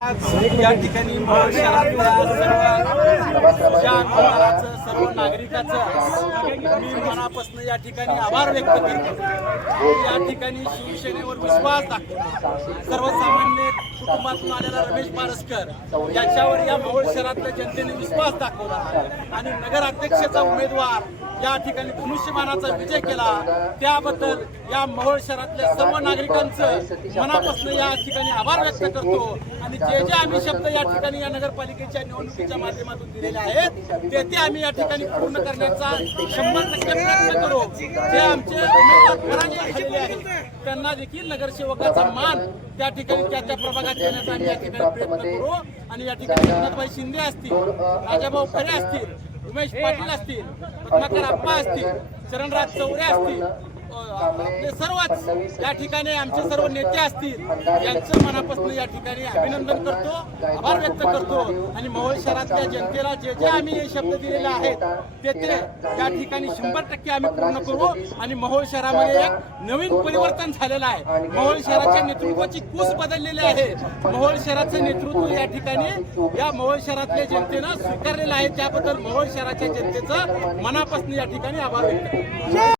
या ठिकाणी मोहोळ शहरातल्या सर्व नागरिकांचं मी मनापासून या ठिकाणी आभार व्यक्त करतो। या ठिकाणी शिवसेनेवर विश्वास दाखवतो। सर्वसामान्य कुटुंबातून आलेला रमेश पारसकर याच्यावर या मोहोळ शहरातल्या जनतेने विश्वास दाखवला आणि नगराध्यक्षाचा उमेदवार या ठिकाणी धनुष्यबाणाचा विजय केला। त्याबद्दल या मोहोळ शहरातल्या सर्व नागरिकांचं मनापासून या ठिकाणी आभार व्यक्त करतो आणि जे जे आम्ही शब्द या ठिकाणी या नगरपालिकेच्या निवडणुकीच्या माध्यमातून दिलेले आहेत ते आम्ही या ठिकाणी पूर्ण करण्याचा 100% प्रयत्न करू। जे आमचे उमेदवार पराजय झालेले आहेत त्यांना देखील नगरसेवकाचा मान त्या ठिकाणी त्याच्या प्रभागात देण्याचा आम्ही या ठिकाणी प्रयत्न करू आणि या ठिकाणी एकनाथभाई शिंदे असतील, राजाभाऊ खरे असतील, उमेश पाटील असतील, पद्माकर आप्पा असतील, चरणराज चौरे असतील, आपले सर्वच या ठिकाणी आमचे सर्व नेते असतील यांचं मनापासून या ठिकाणी अभिनंदन करतो, आभार व्यक्त करतो आणि मोहोळ शहरातल्या जनतेला जे जे आम्ही हे शब्द दिलेले आहेत ते या ठिकाणी 100% आम्ही पूर्ण करू आणि मोहोळ शहरामध्ये एक नवीन परिवर्तन झालेलं आहे। मोहोळ शहराच्या नेतृत्वाची कूस बदललेली आहे। मोहोळ शहराचं नेतृत्व या ठिकाणी या मोहोळ शहरातल्या जनतेनं स्वीकारलेलं आहे। त्याबद्दल मोहोळ शहराच्या जनतेचं मनापासून या ठिकाणी आभार व्यक्त करतो।